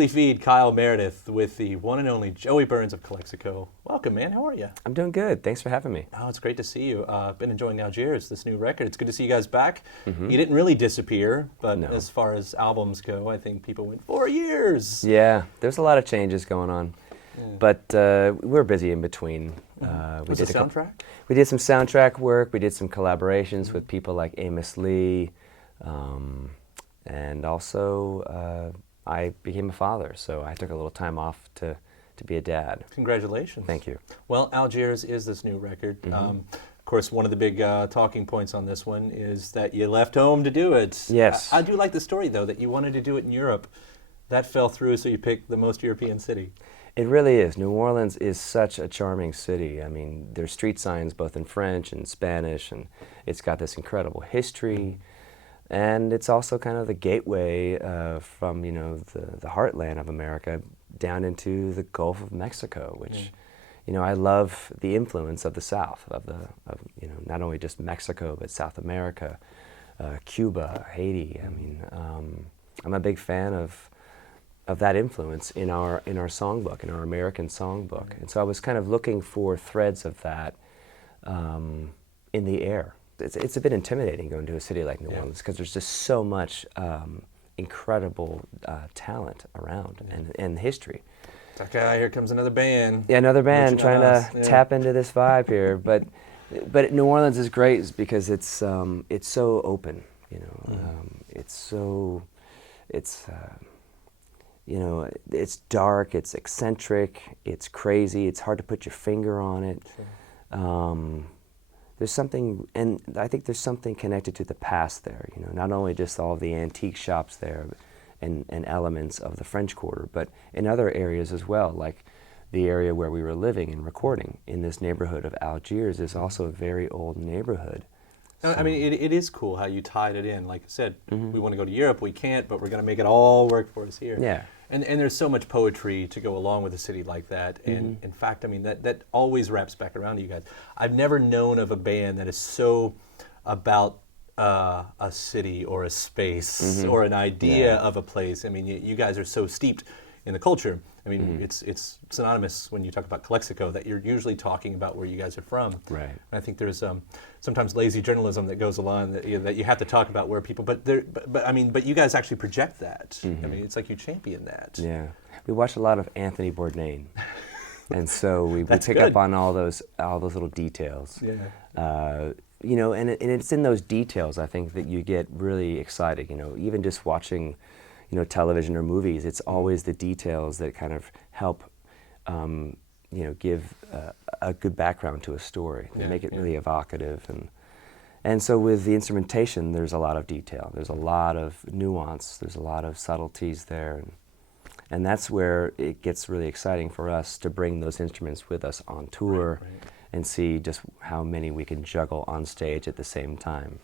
weekly feed, Kyle Meredith with the one and only Joey Burns of Calexico. Welcome, man. How are you? I'm doing good. Thanks for having me. Oh, it's great to see you. Been enjoying Algiers, this new record. It's good to see you guys back. You didn't really disappear, but No. as far as albums go, I think people went 4 years. Yeah, there's a lot of changes going on, but we're busy in between. Was the soundtrack? We did some soundtrack work. We did some collaborations with people like Amos Lee, and also I became a father, so I took a little time off to be a dad. Congratulations. Thank you. Well, Algiers is this new record. Of course, one of the big talking points on this one is that you left home to do it. Yes. I do like the story, though, that you wanted to do it in Europe. That fell through, so you picked the most European city. It really is. New Orleans is such a charming city. I mean, there's street signs both in French and Spanish, and it's got this incredible history. And it's also kind of the gateway from, you know, the heartland of America down into the Gulf of Mexico, which, you know, I love the influence of the South, of you know, not only just Mexico, but South America, Cuba, Haiti. I mean, I'm a big fan of that influence in our songbook, in our American songbook. And so I was kind of looking for threads of that in the air. It's a bit intimidating going to a city like New Orleans because there's just so much incredible talent around and history. It's like, here comes another band. Yeah, another band trying to Yeah. tap into this vibe here. But New Orleans is great because it's so open. You know, you know, it's dark, it's eccentric, it's crazy. It's hard to put your finger on it. Sure. There's something, and I think there's something connected to the past there, you know, not only just all the antique shops there and elements of the French Quarter, but in other areas as well, like the area where we were living and recording in this neighborhood of Algiers is also a very old neighborhood. So. I mean, it is cool how you tied it in. Like I said, we want to go to Europe, we can't, but we're going to make it all work for us here. Yeah. And there's so much poetry to go along with a city like that. And in fact, I mean, that always wraps back around to you guys. I've never known of a band that is so about a city or a space or an idea of a place. I mean, you guys are so steeped in the culture. I mean, it's synonymous when you talk about Calexico that you're usually talking about where you guys are from. Right. And I think there's sometimes lazy journalism that goes along that you have to talk about where people, but you guys actually project that. I mean, it's like you champion that. Yeah, we watch a lot of Anthony Bourdain, and so we pick good. up on all those little details. Yeah. You know, and it's in those details I think that you get really excited. You know, even just watching, you know, television or movies, it's always the details that kind of help, you know, give a good background to a story, and make it really evocative. And so with the instrumentation, there's a lot of detail. There's a lot of nuance. There's a lot of subtleties there. And that's where it gets really exciting for us to bring those instruments with us on tour and see just how many we can juggle on stage at the same time.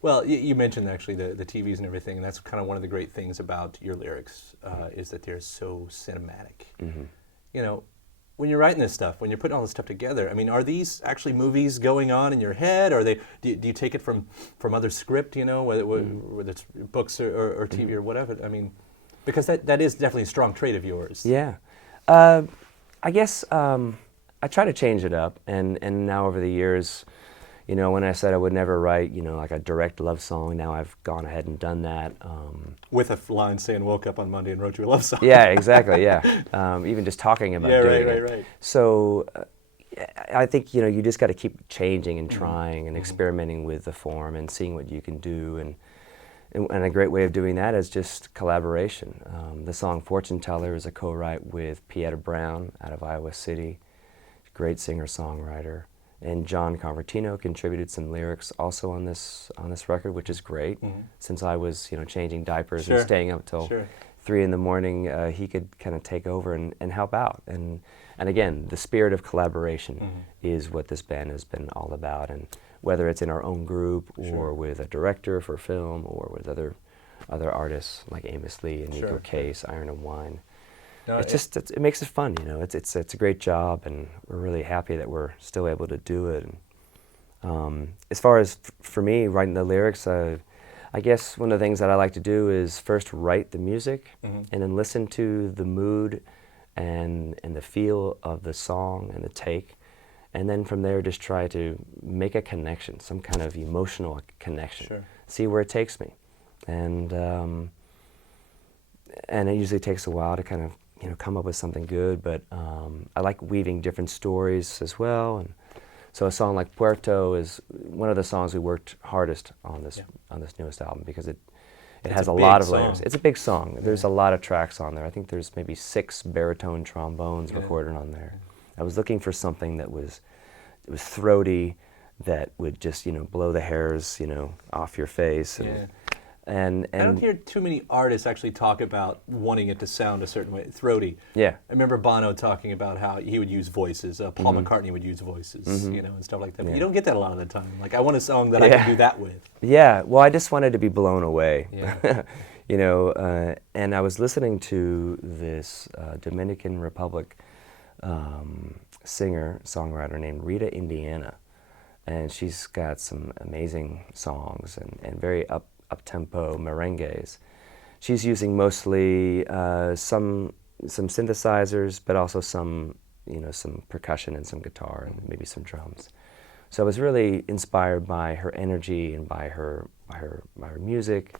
Well, you mentioned actually the TVs and everything, and that's kind of one of the great things about your lyrics is that they're so cinematic. You know, when you're writing this stuff, when you're putting all this stuff together, I mean, are these actually movies going on in your head? Or are they? Do you take it from other script? You know, whether it's books or TV or whatever. I mean, because that is definitely a strong trait of yours. Yeah, I guess I try to change it up, and now over the years, you know, when I said I would never write, you know, like a direct love song, now I've gone ahead and done that. With a line saying, woke up on Monday and wrote you a love song. Yeah, exactly, yeah. Even just talking about doing it. Right. So I think, you know, you just got to keep changing and trying and experimenting with the form and seeing what you can do. And a great way of doing that is just collaboration. The song Fortune Teller is a co-write with Pieta Brown out of Iowa City, great singer-songwriter. And John Convertino contributed some lyrics also on this record, which is great. Since I was, you know, changing diapers and staying up till 3 in the morning, he could kind of take over and help out. And again, the spirit of collaboration is what this band has been all about. And whether it's in our own group or with a director for film or with other artists like Amos Lee and Nico Case, Iron and Wine. No, it makes it fun, you know. It's a great job, and we're really happy that we're still able to do it. And, as far as for me writing the lyrics, I guess one of the things that I like to do is first write the music and then listen to the mood and the feel of the song and the take. And then from there just try to make a connection, some kind of emotional connection. Sure. See where it takes me. And it usually takes a while to kind of, you know, come up with something good, but I like weaving different stories as well. And so a song like Puerto is one of the songs we worked hardest on this newest album, because it has a lot of layers. It's a big song. There's a lot of tracks on there. I think there's maybe 6 baritone trombones recorded on there. I was looking for something that was throaty, that would just, you know, blow the hairs, you know, off your face. And I don't hear too many artists actually talk about wanting it to sound a certain way, throaty. Yeah. I remember Bono talking about how he would use voices. Paul McCartney would use voices, you know, and stuff like that. But you don't get that a lot of the time. Like, I want a song that I can do that with. Yeah. Well, I just wanted to be blown away. Yeah. You know, and I was listening to this Dominican Republic singer-songwriter named Rita Indiana, and she's got some amazing songs and very up-tempo merengues. She's using mostly some synthesizers, but also some percussion and some guitar and maybe some drums. So I was really inspired by her energy and by her music.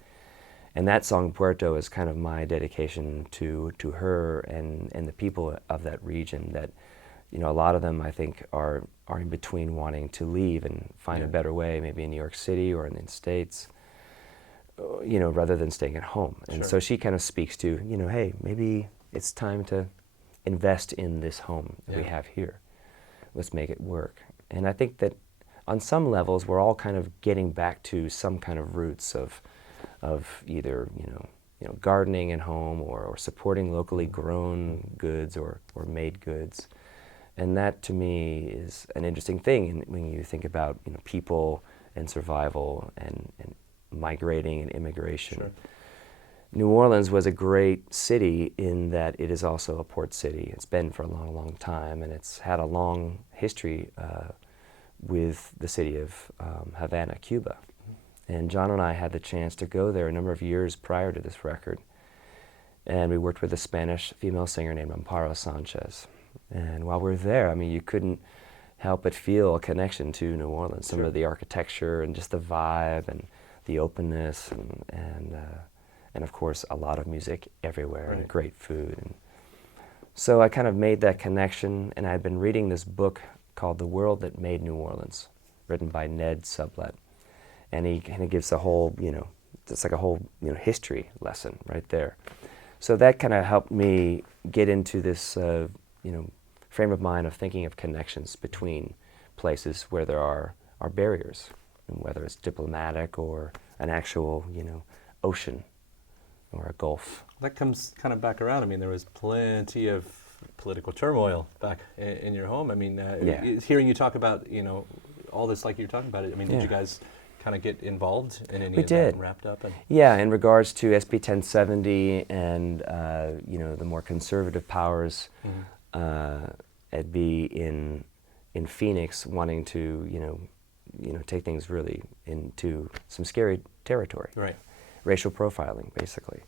And that song, Puerto, is kind of my dedication to her and the people of that region that, you know, a lot of them I think are in between wanting to leave and find a better way, maybe in New York City or in the States, you know, rather than staying at home. And so she kind of speaks to, you know, hey, maybe it's time to invest in this home that we have here. Let's make it work. And I think that on some levels we're all kind of getting back to some kind of roots of either, you know, gardening at home or supporting locally grown goods or made goods. And that to me is an interesting thing when you think about, you know, people and survival and migrating and immigration. Sure. New Orleans was a great city in that it is also a port city. It's been for a long, long time, and it's had a long history with the city of Havana, Cuba. And John and I had the chance to go there a number of years prior to this record. And we worked with a Spanish female singer named Amparo Sanchez. And while we were there, I mean, you couldn't help but feel a connection to New Orleans. Some of the architecture and just the vibe and the openness and of course a lot of music everywhere and great food. And so I kind of made that connection, and I'd been reading this book called The World That Made New Orleans, written by Ned Sublette. And he kind of gives a whole, you know, it's like a whole, you know, history lesson right there. So that kind of helped me get into this, you know, frame of mind of thinking of connections between places where there are barriers, and whether it's diplomatic or an actual, you know, ocean or a gulf. That comes kind of back around. I mean, there was plenty of political turmoil back in your home. I mean, hearing you talk about, you know, all this like you're talking about it, I mean, did you guys kind of get involved in any of that and wrapped up? And yeah, in regards to SB 1070 and, you know, the more conservative powers, I'd be in Phoenix wanting to, you know, take things really into some scary territory. Right. Racial profiling, basically.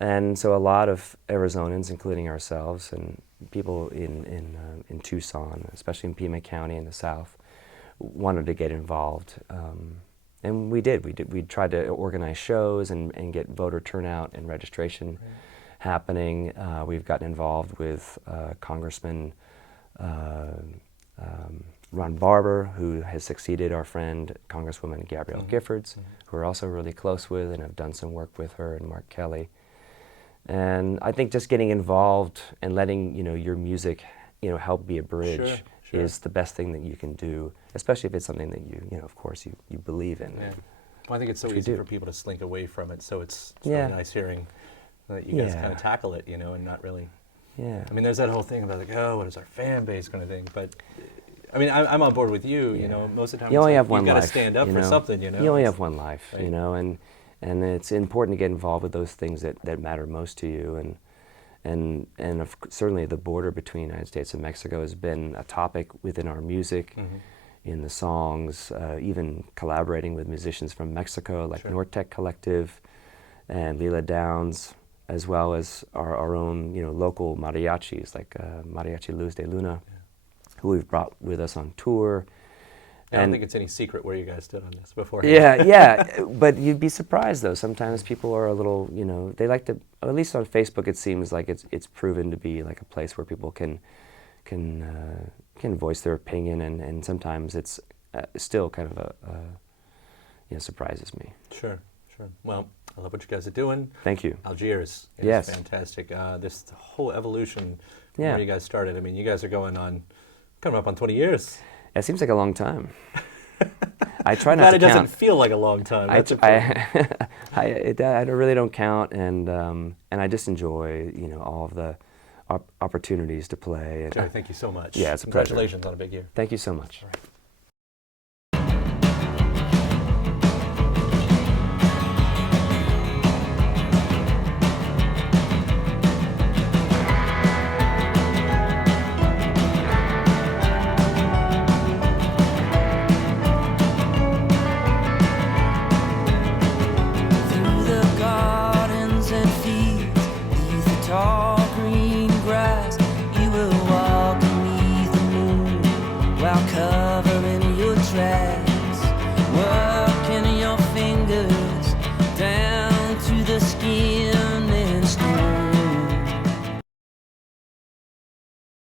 And so a lot of Arizonans, including ourselves and people in Tucson, especially in Pima County in the South, wanted to get involved. And we did. We tried to organize shows and get voter turnout and registration happening. We've gotten involved with Congressman Ron Barber, who has succeeded our friend Congresswoman Gabrielle Giffords, who we're also really close with and have done some work with her, and Mark Kelly. And I think just getting involved and letting, you know, your music, you know, help be a bridge is the best thing that you can do, especially if it's something that you know, of course, you believe in. Yeah. Well, I think it's so easy for people to slink away from it, so it's really nice hearing that you guys kind of tackle it, you know, and not really. Yeah. I mean, there's that whole thing about like, oh, what is our fan base kind of thing, but I mean, I'm on board with you. You know, most of the time you only have like, one you've got life. to stand up for something. You know, you only have one life. You know, and it's important to get involved with those things that matter most to you. And certainly the border between the United States and Mexico has been a topic within our music. in the songs, even collaborating with musicians from Mexico like Nortec Collective and Lila Downs, as well as our own local mariachis like Mariachi Luz de Luna, who we've brought with us on tour. I don't think it's any secret where you guys stood on this before. Yeah, but you'd be surprised though. Sometimes people are a little, they like to, at least on Facebook it seems like it's proven to be like a place where people can voice their opinion, and sometimes it's still kind of surprises me. Sure. Well, I love what you guys are doing. Thank you. Algiers is Yes. fantastic. This whole evolution from Yeah. where you guys started. I mean, you guys are coming up on 20 years. It seems like a long time. I try not Glad to it doesn't count. feel like a long time. That's I really don't count, and I just enjoy all of the opportunities to play. And, Jerry, thank you so much. Yeah, it's a pleasure. Congratulations on a big year. Thank you so much. All right.